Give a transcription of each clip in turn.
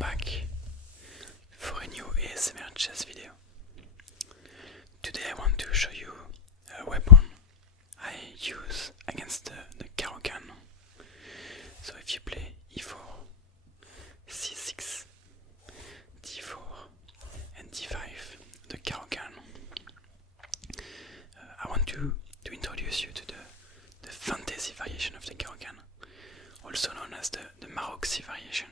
back for a new ASMR chess video. Today I want to show you a weapon I use against the Caro-Kann. So if you play e4, c6, d4 and d5, the Caro-Kann, I want to introduce you to the fantasy variation of the Caro-Kann, also known as the Maroczy variation,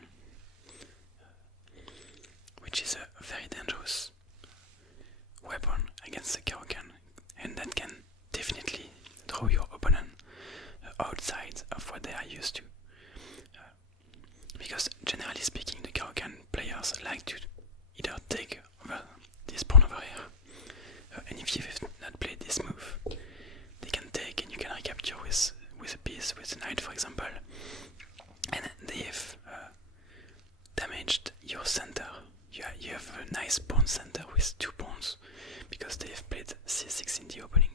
which is a very dangerous weapon against the Caro-Kann, and that can definitely throw your opponent outside of what they are used to. Because generally speaking, the Caro-Kann players like to either take over this pawn over here, and if you have not played this move, they can take and you can recapture with a piece, with a knight for example, and they have damaged your center. You have a nice pawn center with two pawns because they have played c6 in the opening.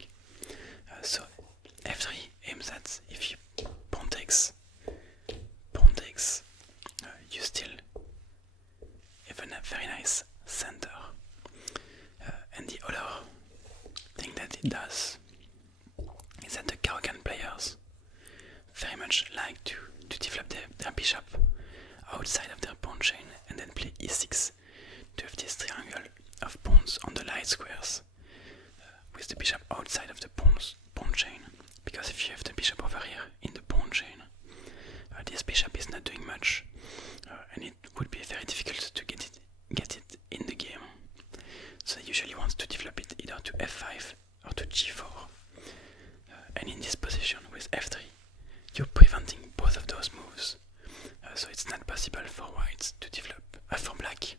So f3 aims at, if you pawn takes, you still have a very nice center. And the other thing that it does is that the Caro-Kann players very much like to develop their bishop outside of their pawn chain and then play e6 to have this triangle of pawns on the light squares with the bishop outside of the pawn chain. Because if you have the bishop over here in the pawn chain, this bishop is not doing much, and it would be very difficult to get it in the game. So they usually want to develop it either to f5 or to g4, and in this position with f3 you're preventing both of those moves, so it's not possible for white to develop, for black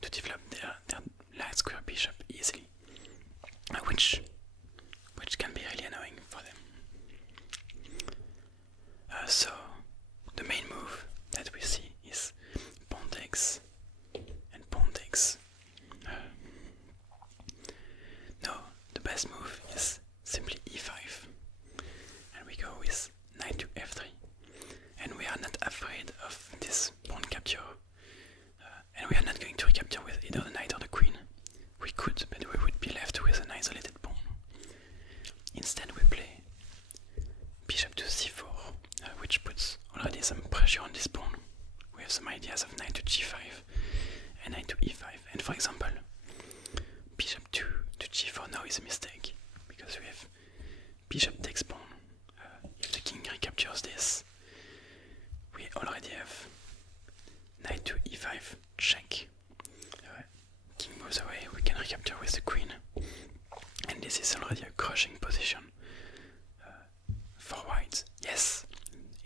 to develop their light square bishop easily, which can be really annoying for them. So the main move that we see is pawn takes and pawn takes. No, the best move is simply e5, and we go with knight to f3, and we are not afraid of this pawn capture, and we are not going to recapture with either the knight or the queen. We could, but we would be left with an isolated pawn. Instead we play bishop to c4, which puts already some pressure on this pawn. We have some ideas of knight to g5 and knight to e5, and for example bishop to g4 now is a mistake, because we have bishop takes pawn. If the king recaptures this, we already have knight to e5 check. King moves away, we can recapture with the queen, and this is already a crushing position for white. Yes,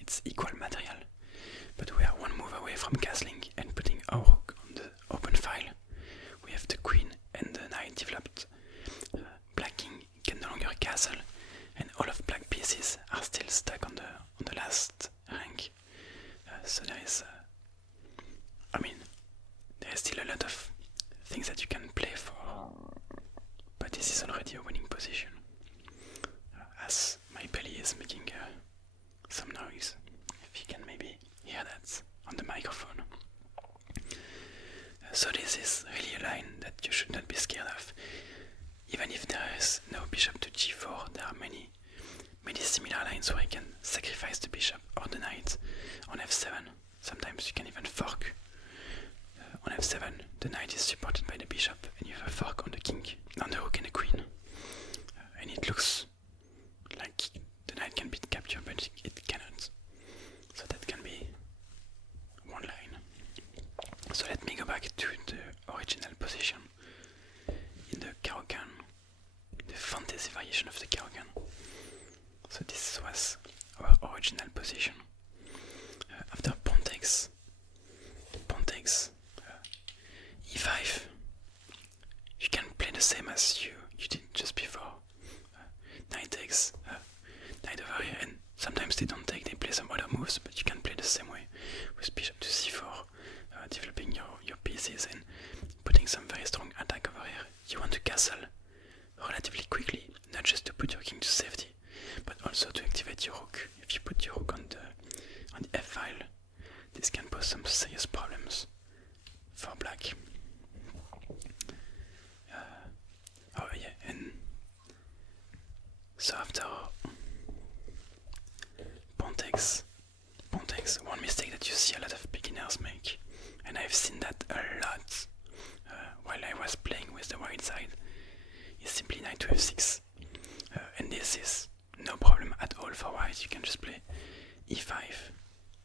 it's equal material, but we are one move away from castling and putting our rook on the open file. We have the queen and the knight developed. Black king can no longer castle, and all of black pieces are still stuck on the last rank. So there is, there is still a lot of things that you can play for, but this is already a winning position. As my belly is making some noise, if you can maybe hear that on the microphone. So this is really a line that you should not be scared of. Even if there is no bishop to g4, there are many similar lines where you can sacrifice the bishop or the knight on f7. Sometimes you can even fork. On f7, the knight is supported by the bishop, and you have a fork on the king, on the rook and the queen. And it looks like the knight can be captured, but it cannot. So that can be one line. So let me go back to the original position in the Caro-Kann, the fantasy variation of the Caro-Kann. So this was our original position. After pawn takes, e5, you can play the same as you did just before. Knight takes, knight over here, and sometimes they don't take, they play some other moves, but you can play the same way with bishop to c4, developing your pieces and putting some very strong attack over here. You want to castle relatively quickly, not just to put your king to safety, but also to activate your rook. If you put your rook on the f file, this can pose some serious problems. see a lot of beginners make, and I've seen that a lot while I was playing with the white side, is simply knight to f6. And this is no problem at all for white. You can just play e5,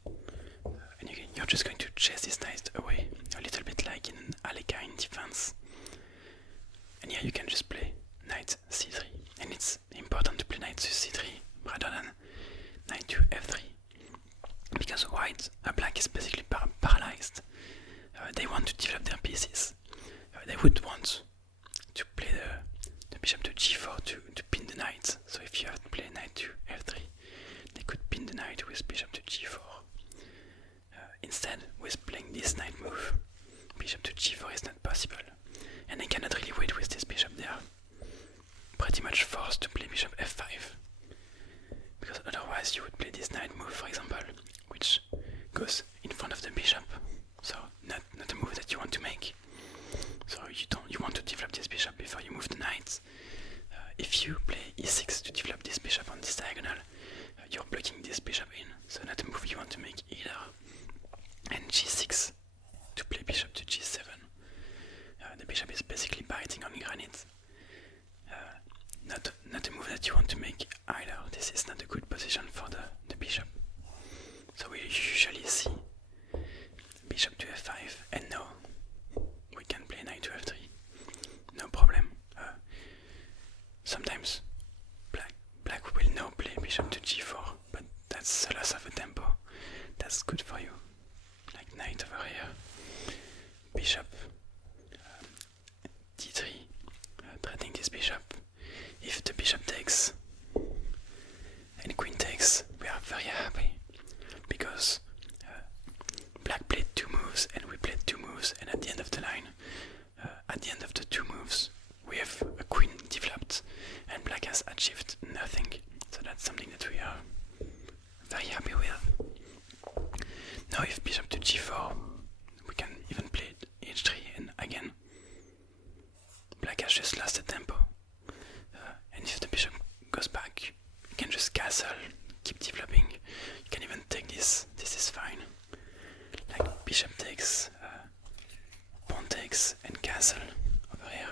and you're just going to chase this knight away, a little bit like in an Caro-Kann defense. And here you can just play knight c3, and it's important to play knight to c3 rather than knight to f3, because black is basically paralyzed. They want to develop their pieces. They would want to play the bishop to g4 to pin the knight. So if you have to play knight to f3, they could pin the knight with bishop to g4. Instead, with playing this knight move, bishop to g4 is not possible, and they cannot really wait with this bishop. They are pretty much forced to play bishop f5, because otherwise you would play this knight move, for example, which goes in front of the bishop. So not a move that you want to make. So you want to develop this bishop before you move the knight. If you play e6 to develop this bishop on this diagonal, you're blocking this bishop in, so not a move you want to make either. And g6 to play bishop to g7. The bishop is basically biting on granite. Not a move that you want to make either. This is not a good position for the bishop. So we usually see bishop to f5, and now we can play knight to f3. No problem. Sometimes black will now play bishop to g4, but that's a loss of a tempo. That's good for you. Like knight over here, bishop d3, threatening this bishop. If the bishop takes and queen takes, we are very happy, because black played two moves and we played two moves, and at the end of the line, at the end of the two moves, we have a queen developed and black has achieved nothing. So that's something that we are very happy with. Now if bishop to g4, we can even play h3, and again black has just lost the tempo. And if the bishop goes back, you can just castle, keep developing. You can even take this is fine. Like bishop takes, pawn takes, and castle over here.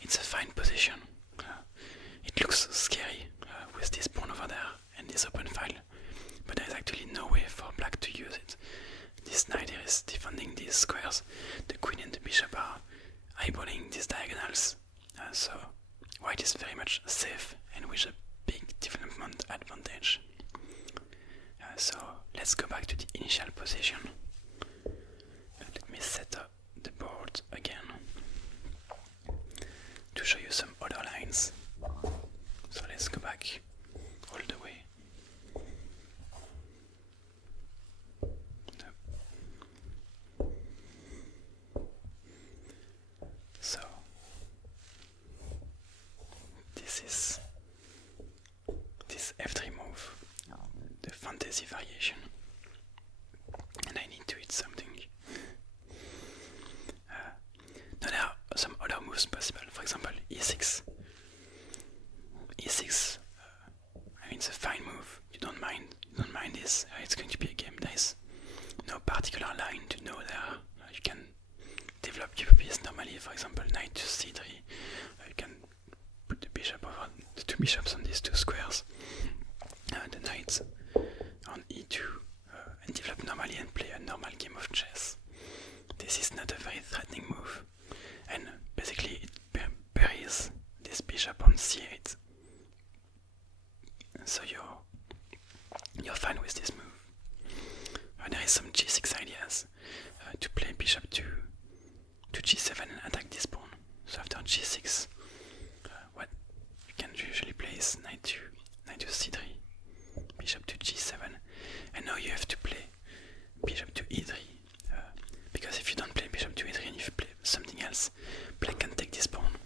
It's a fine position. It looks scary with this pawn over there and this open file, but there's actually no way for black to use it. This knight here is defending these squares. The queen and the bishop are eyeballing these diagonals. So white is very much safe and with a big development advantage. So let's go back to the initial position. Let me set up the board again to show you some other lines. So let's go back all the way. So this is this f3 move, the fantasy variation, and I need to eat something. Now there are some other moves possible. For example, e6. E6. I mean, it's a fine move. You don't mind this. It's going to be a game. There is no particular line to know there. You can develop your piece normally. For example, knight to c3. You can put the bishop over the two bishops on these two squares. The knight on e2 and develop normally and play a normal game of chess. This is not a very threatening move, and basically it buries this bishop on c8. So you're fine with this move. There is some g6 ideas to play bishop to g7 and attack this pawn. So after g6, what you can usually play is knight to c3, bishop to g7, and now you have to play bishop to e3, because if you don't play bishop to e3 and if you play something else, black can take this pawn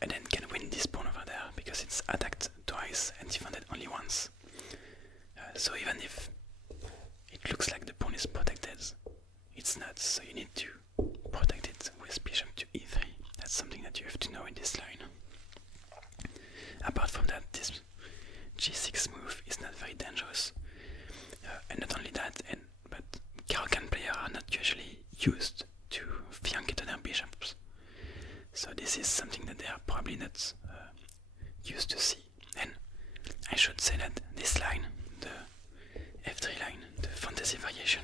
and then can win this pawn over there, because it's attacked twice and defended only once. So even if it looks like the pawn is protected, it's not. So you need that, but Caro-Kann players are not usually used to fianchetto their bishops. So this is something that they are probably not used to see. And I should say that this line, the F3 line, the fantasy variation,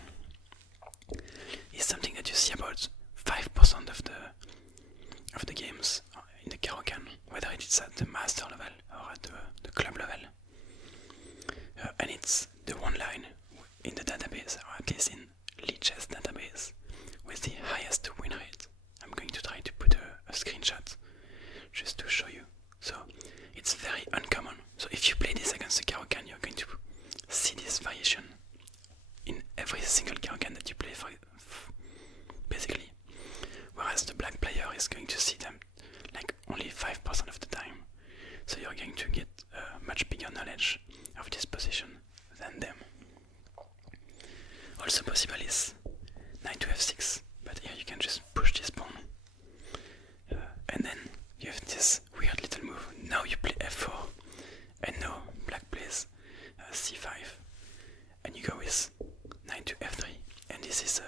is something that you see about 5% of the games in the Caro-Kann, whether it's at the master level or at the club level. And it's the one line in the database, or at least in Lichess database, with the highest win rate. I'm going to try to put a screenshot just to show you. So it's very uncommon. So if you play this against the Caro-Kann, you're going to see this variation in every single Caro-Kann that you play, basically. Whereas the black player is going to see them like only 5% of the time. So you're going to get much bigger knowledge of this position than them. Also possible is knight to f6, but here you can just push this pawn. And then you have this weird little move. Now you play f4, and now black plays c5, and you go with knight to f3, and this is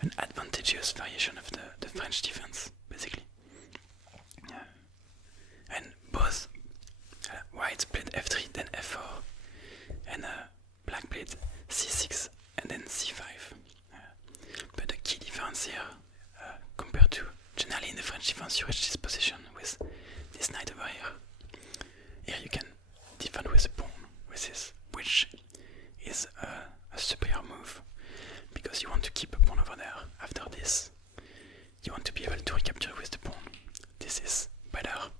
an advantageous variation of the French defense, basically. And both white played f3, then f4, and black played c6, and then c5. But the key difference here, compared to generally in the French defense, you reach this position with this knight over here. Here you can defend with a pawn, with this, which is a superior move, because you want to keep a pawn over there. After this, you want to be able to recapture with the pawn. This is better.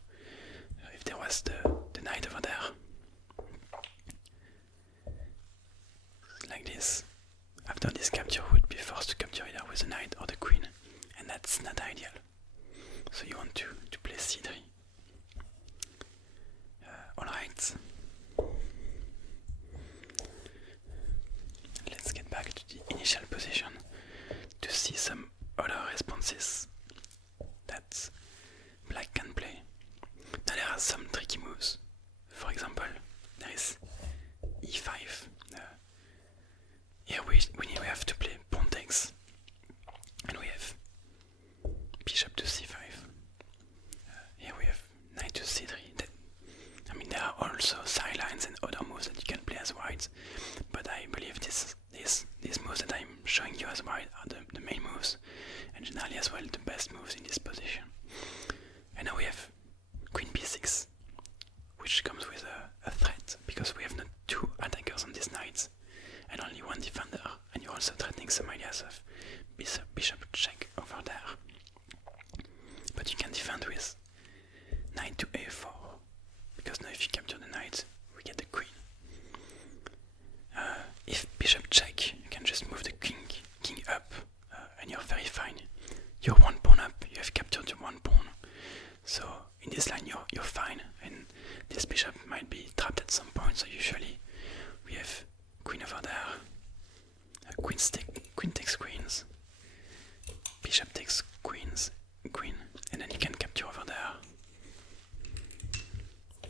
If there was the knight over there, like this, after this capture would be forced to capture either with the knight or the queen, and that's not ideal. So you want to play c3. Alright. Let's get back to the initial position to see some other responses that black can play. Now there are some tricky moves. For example, there is e5. Here we have to play pawn takes, and we have bishop to c5. Here we have knight to c3. There are also sidelines and other moves that you can play as white, but I believe these moves that I'm showing you as white are the main moves, and generally as well the best moves in this position. And now we have queen b6, which comes with a threat, because we have not two attackers on this knight and only one defender, and you're also threatening some ideas of bishop check over there. But you can defend with knight to a4, because now if you capture the knight, we get the queen. If bishop check, you can just move the king up, and you're very fine. You're one pawn up, you have captured your one pawn. So in this line you're fine, and this bishop might be trapped at some point, so usually we have queen over there, queen takes queens, bishop takes queen, and then you can capture over there.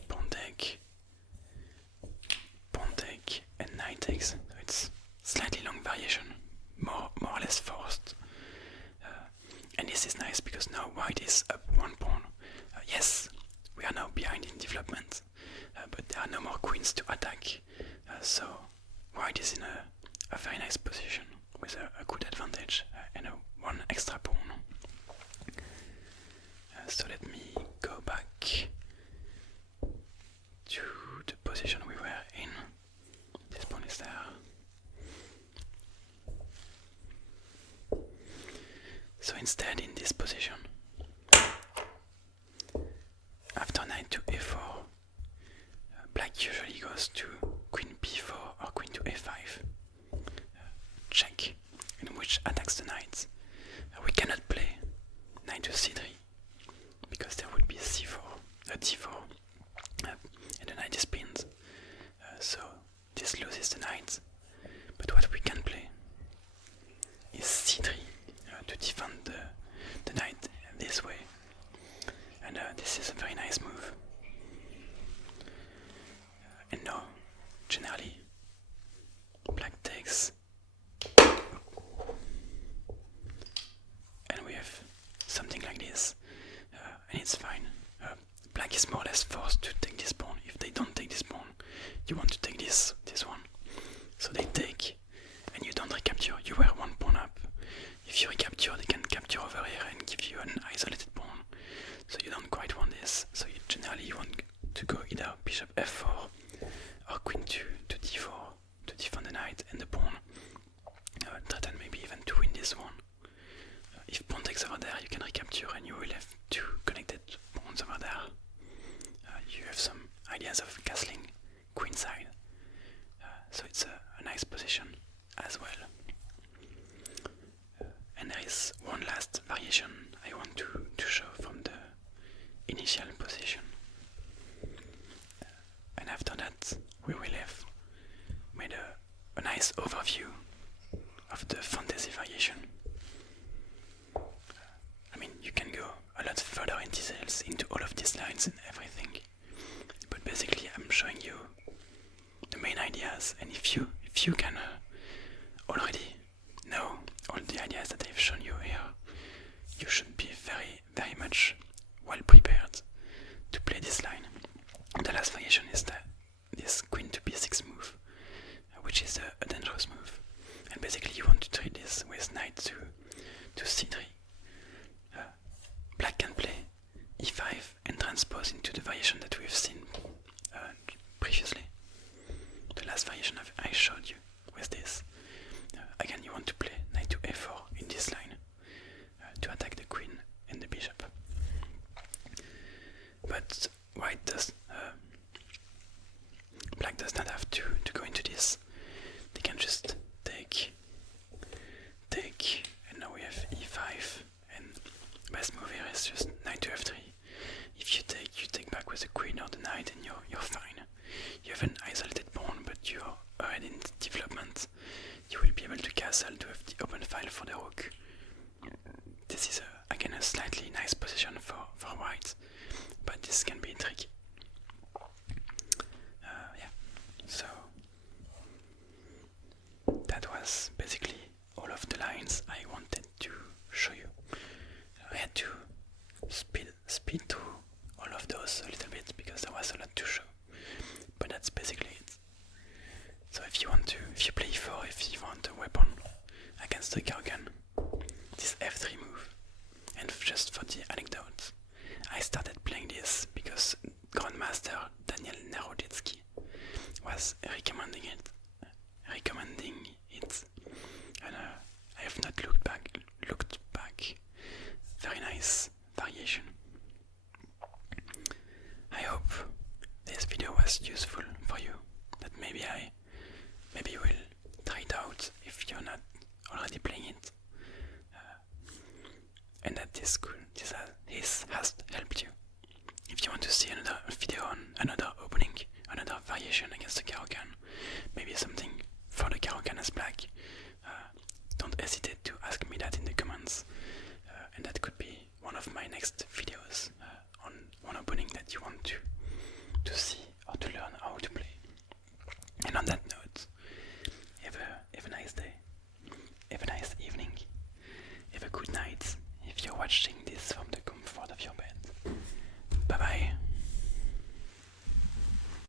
Pawn take, and knight takes. So it's slightly long variation, more or less forced. And this is nice because now white is up one pawn. Yes, we are now behind in development, but there are no more queens to attack. So white is in a very nice position with a good advantage and one extra pawn. So let me go back to the position we were in. This pawn is there. So instead, in this position, after knight to a4, black usually goes to queen b4 or queen to a5, check, in which attacks the knight. We cannot play knight to c3 because there would be c4, d4, and the knight is pinned. So this loses the knight. But what we can play is c3 to defend the knight this way. And this is a very nice move. And now, generally, black takes black is more or less forced to take this pawn. If they don't take this pawn, you want to take this one. So they take, and you don't recapture. You were one pawn up. If you recapture, they can capture over here and give you an isolated pawn. So you don't quite want this. So you generally want to go either bishop f4 or queen to d4 to defend the knight and the pawn. Threaten maybe even to win this one. If pawn takes over there, you can recapture and you will have two connected pawns over there. You have some ideas of castling queenside. So it's a nice position as well. And there is one last variation I want to show from the initial position. And after that, we will have made a nice overview of the fantasy variation. I mean, you can go a lot further in details into all of these lines and everything, but basically I'm showing you the main ideas, and if you can already know all the ideas that I've shown you here, you should be very, very much well prepared to play this line. The last variation is this queen to b6 move, which is a dangerous move, and basically you want to treat this with knight to c3. Black can play e5 and transpose into the variation that we've seen previously. The last variation I showed you with this. Again, you want to play knight to a4 in this line to attack the queen and the bishop. But black does not have to go into this. They can just take, and now we have e5, and best move here is just knight to f3. If you take back with the queen or the knight, and you're fine. You have an isolated pawn, but you're ahead in development. You will be able to castle to have the open file for the rook. This is again a slightly nice position for white, but this can be tricky. So that was basically all of the lines I wanted to show you. I had to speed through all of those a little bit because there was a lot to show, but that's basically it. So if you play e4, if you want a weapon against the Caro-Kann, this f3 move. And just for the anecdote, I started playing this because Grandmaster Daniel Naroditsky was recommending it, and I have not looked back. Very nice variation. I hope this video was useful for you. That maybe you will try it out if you're not already playing it, and that this has helped you. If you want to see another video on another opening, another variation against the Caro-Kann, maybe something for the Caro-Kann as black, don't hesitate to ask me that in the comments, and that could be one of my next videos on one opening that you want to see or to learn how to play. And on that note, have a nice day, have a nice evening, have a good night if you're watching this from the comfort of your bed.